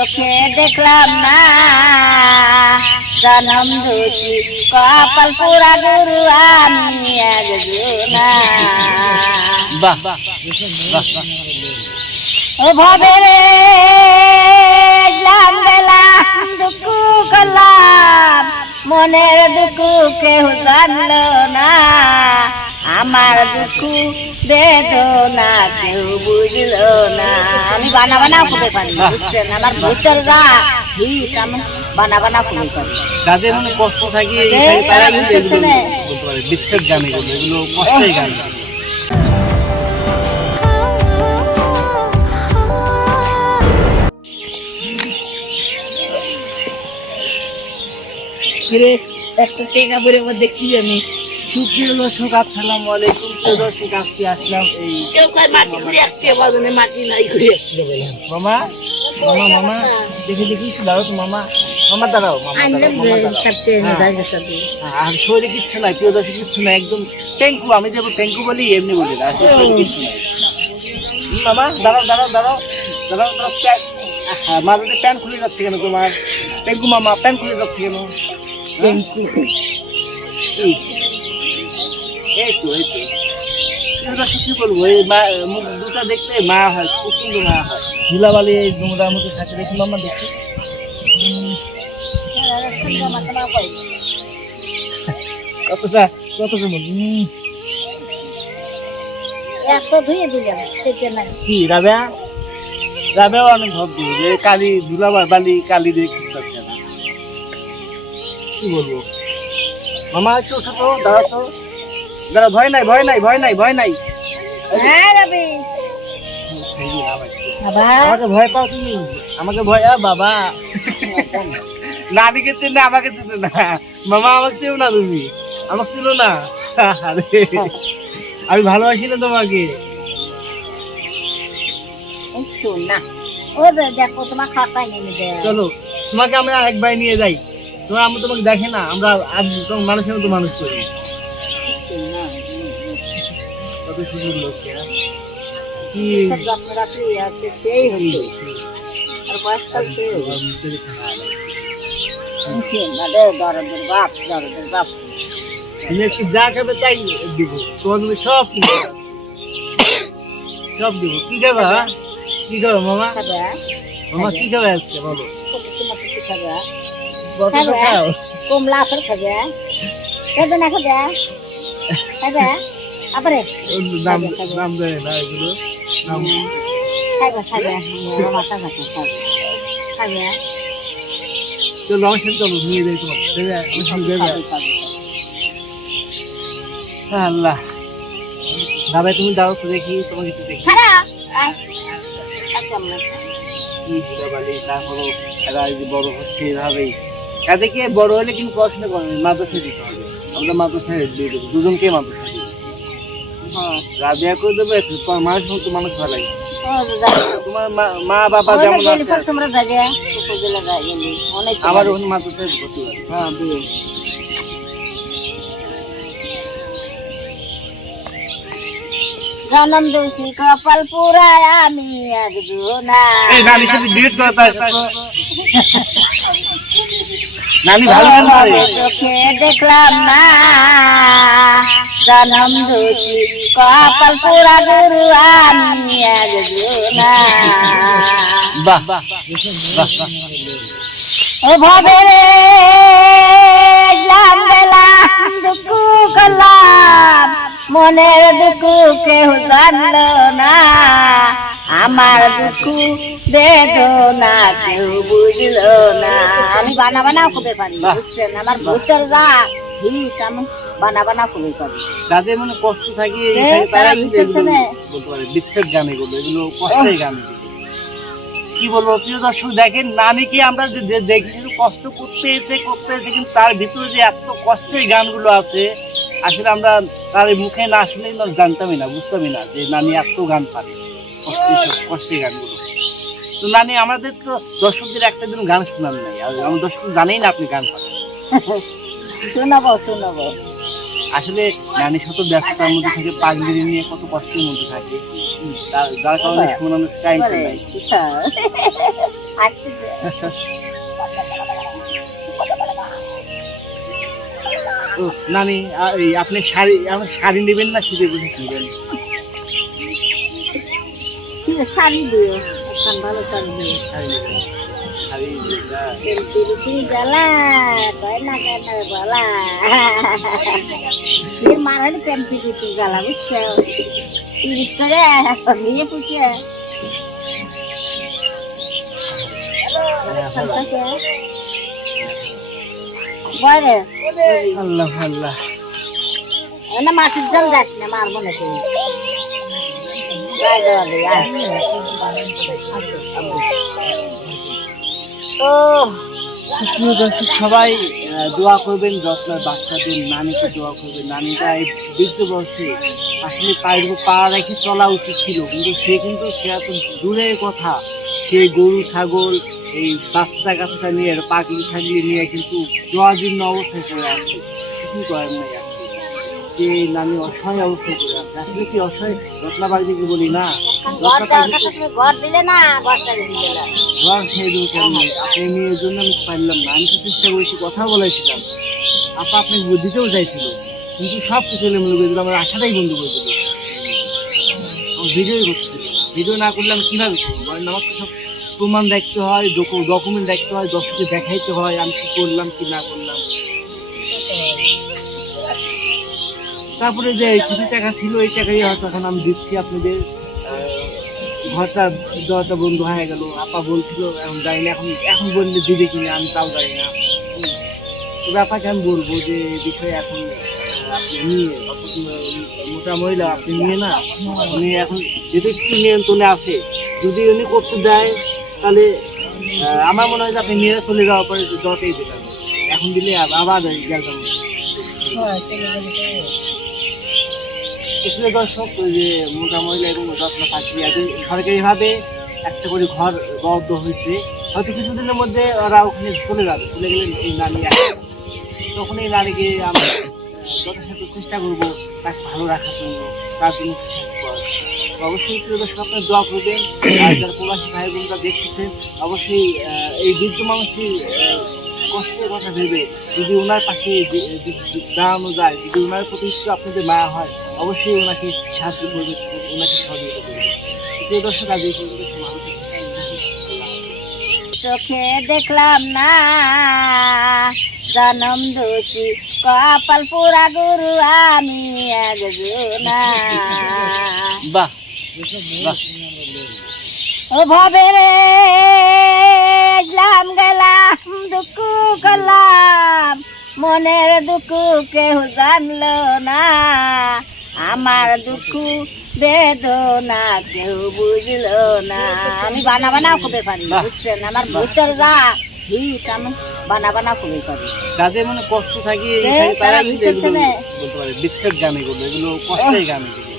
চোখে দেখলাম না। জনম দোষী কপাল পুরা গুরু আমি একজনা। ও ভবে রে ইসলাম গেলাম দুঃখ করলাম। মনের দুঃখ কেউ জানলো না। আমার দুঃখ বেদনা কেউ বুঝলো না। আমি বানা বানা পারি বুঝছেন? আমার ভিতর যা হিট আমি বানা বানা পারি। যাদের মনে কষ্ট থাকে তারা কিন্তু এগুলো বিচ্ছেদ গান এগুলো এগুলো কষ্টের গান। কিরে একটা টেকা পরে মধ্যে কি জানি? সুপ্রিয় দর্শক আসসালামু আলাইকুম। প্রিয় দর্শক আজকে আসলাম এই কেউ কয় মাটি করে আসতে বাজনে মাটি নাই করে আসতে মামা মামা মামা দেখি দেখি দাঁড়াও তো মামা। মামা দাঁড়াও মামা দাঁড়াও। হ্যাঁ, আর শরীরে কিচ্ছু নাই প্রিয় দর্শক কিচ্ছু নাই একদম ট্যাঙ্কু আমি যাব ট্যাঙ্কু বলি এমনি বলি না কিচ্ছু নাই। মামা দাঁড়াও দাঁড়াও দাঁড়াও দাঁড়াও দাঁড়াও প্যান্ট হ্যাঁ মাঝে প্যান্ট খুলে যাচ্ছে কেন তোমার ট্যাঙ্কু মামা প্যান্ট খুলে যাচ্ছে কেন? ট্যাঙ্কু এই তো এই তো। প্রিয় দর্শক কি বলব এই মা মুখ দুটা দেখতে মা হয় প্রচণ্ড মা হয়। ধুলাবালি এই নোংরার মধ্যে থাকে দেখি মামা দেখি। কতটা কত কেমন উম, এত ধুয়ে দিলাম সেটা নাই। কি রাবেয়া? রাবেও অনেক ভব্য যে কালি ধুলাবার বালি কালি দিয়ে না। কি বলব? মামা একটু ওঠো তো দাঁড়া তো। দাঁড়া ভয় নাই ভয় নাই ভয় নাই ভয় নাই। হ্যাঁ রবি। বাবা। আমাকে ভয় পাও তুমি। আমাকে ভয় আ বাবা। নানিকে চেনে আমাকে চেনে না। মামা আমাকে চেনো না তুমি। আমাকে চেনো না। আমি ভালোবাসি না তোমাকে। না ও দেখো তোমার খাতায় নেমে চলো তোমাকে আমরা একবার নিয়ে যাই। তোমার আমরা তোমাকে দেখে না আমরা তোমার মানুষের মতো মানুষ করি। কত সুন্দর লোক হ্যাঁ? কি সেই হলো আর বয়সকাল সে হলো বাপ দরদের বাপ যা খাবে তাই দিব তোমার সব। সব দিব কি খাবে হ্যাঁ? কি খাবে মামা মামা কি খাবে আজকে বলো কমলা আফর খাবে খাবে না খাবে খাবে আবার ওর দাম দাম দেয় না এগুলো। দাম খাবে খাবে মাথা খাবে খাবে খাবে তো লং সেন চলো নিয়ে যাই তোমার দেবে আমি সঙ্গে দেবে। খাবে খাবে আল্লাহ। দাদা তুমি দাও তো দেখি তোমাকে একটু দেখি। আচ্ছা তারপরও এরা বড় হচ্ছে এভাবেই। বড় হলে কিন্তু পড়াশোনা করে মাদ্রাসায় দিতে হবে। আমরা মাদ্রাসায় দিয়ে দেবো। দুজনকে মাদ্রাসায় রাবিয়া করে দেবো একটু, তোমার মানুষ মতো মানুষ ভালাই তোমার মা- বাবা যেমন আছে। তোমরা যাবে উপজেলা যাই অনেক আমার ওখানে মাদ্রাসায় ভর্তি হ্যাঁ দিয়ে। জনম দোষী কপাল পুরায় আমি এই ডিলেট করে নানি ভালো চোখে দেখলাম না। জনম দোষী কপাল পুরা গুরু আমি একজনা বাহ বাহ। ও ভবে রে গেলাম দুঃখ করলাম মনের দুঃখ কেউ জানলো না। আমার দুঃখ বেদনা কেউ বুঝলো না। আমি বানা বানা করে পারি। বুঝছেন? আমার ভিতর যা বানা বানা করে যাদের মনে কষ্ট থাকে তারা তারা কিন্তু এগুলো বলতে পারে বিচ্ছেদ গান এগুলো এগুলো কষ্টের গান। কি বলব প্রিয় দর্শক দেখেন নানিকে আমরা যে দেখি কষ্ট করতে এসে করতে এসে কিন্তু তার ভিতরে যে এত কষ্টের গানগুলো আছে আসলে আমরা তার মুখে না আসলে আমরা জানতামই না বুঝতামই না যে নানি এত গান পারে কষ্টের গানগুলো। তো নানি আমাদের তো দর্শকদের একটা দিন গান শোনান নাই আর আমার দর্শক জানেই না আপনি গান পারেন। শোনাবো শোনাবো। আসলে নানি শত ব্যস্ততার মধ্যে থেকে পাগলি নিয়ে কত কষ্টের মধ্যে থাকে। যার কারণে শোনানোর টাইম নাই। ও, নানি এই আপনি শাড়ি আমার শাড়ি নেবেন না শীতে বসে নেবেন শাড়ি দিও ভালো শাড়ি দিও। শাড়ি নেবেন শাড়ি যেটা পিরিতি জ্বালা কয় না কেন বলা সে মারানি প্রেম পিরিতি জ্বালা বুঝছ পিরিত করে নিয়ে পুষে বলে আল্লাহ আল্লাহ না মাটির জল যাস না মারবো না তুই তো সবাই দোয়া করবেন ডক্টর বাচ্চাদের নানিকে দোয়া করবেন। নানিটা এই বৃদ্ধ বয়সে আসলে পায়ের পা রেখে চলা উচিত ছিল, কিন্তু সে কিন্তু সে এত দূরের কথা। সে গরু, ছাগল, এই বাচ্চা কাচ্চা নিয়ে পাগলি ছাগলি নিয়ে কিন্তু জরাজীর্ণ অবস্থায় পড়ে আছে। কিছুই করার নাই যে নানি অসহায় অবস্থায় পড়ে আছে। আসলে কি অসহায়? রত্নাবাড়িকে বলি না ঘর দেওয়ার রত্নাবাড়ি কথা তুমি ঘর দিলে না ঘর খেয়ে দেবো কেমনি আপনি মেয়ের জন্য আমি পারলাম না। আমি তো চেষ্টা করেছি কথা বলেছিলাম। আপা আপনাকে বুদ্ধিতেও চাইছিল কিন্তু সব কিছু এলোমেলো করে দিল। আমার আশাটাই বন্ধ করে দিল। ভিডিওই করছিল ভিডিও না করলে আমি কীভাবে করব? বলেন আমার তো সব প্রমাণ দেখতে হয় ডকুমেন্ট দেখতে হয় দর্শককে দেখাইতে হয় আমি কি করলাম কি না করলাম। তারপরে যে কিছু টাকা ছিল, এই টাকাই হয়তো এখন আমি দিচ্ছি আপনাদের। ঘরটা দেওয়াটা বন্ধ হয়ে গেল। আপা বলছিল, এখন জানি না, এখন এখন বললে দিবে কিনা আমি তাও যাই না। তবে আপাকে আমি বলব যে বিষয়ে এখন আপনি মোটা মহিলা, আপনি নিয়ে না, উনি এখন যেহেতু একটু নিয়ন্ত্রণে আছে, যদি উনি করতে দেয়, তাহলে আমার মনে হয় যে আপনি নিয়ে চলে যাওয়ার পরে দেওয়াটাই বেটার এখন দিলে আব- আবার গেল। এখানে দর্শক যে মোটা মহিলা এবং রত্ন পাখি এখন সরকারিভাবে একটা করে ঘর বদ্ধ হয়েছে। হয়তো কিছুদিনের মধ্যে ওরা ওখানে চলে যাবে, চলে গেলে এই আসবে। তখন এই নারীকে আমরা যথাসাধ্য চেষ্টা করব তাকে ভালো রাখার জন্য, তার জন্য অবশ্যই দর্শক, আপনার দোয়া করবেন। আর যারা ভাই বোনরা দেখতেছেন, অবশ্যই এই বৃদ্ধ মানুষটি কষ্টের কথা ভেবে যদি ওনার পাশে দাঁড়ানো যায় যদি ওনার প্রতি আপনাদের মায়া হয় অবশ্যই ওনাকে সাহায্য করবে ওনাকে সহযোগিতা করবে। প্রিয় দর্শক আজ এই পর্যন্ত। চোখে দেখলাম না জনম দোষী কপাল পুরা গুরু আমি একজনা। বাহ বাহ। ও ভবে রে আসলাম গেলাম দুঃখ করলাম। মনের দুঃখ কেউ জানলো না। আমার দুঃখ বেদনা কেউ বুঝলো না। আমি বানা বানা খুবই পারি বুঝছেন? আমার ভিতর যা হিট আমি বানা বানা খুবই পারি। যাদের মনে কষ্ট থাকে তারা বিচ্ছেদ গান এগুলো এগুলো কষ্টের গান এগুলো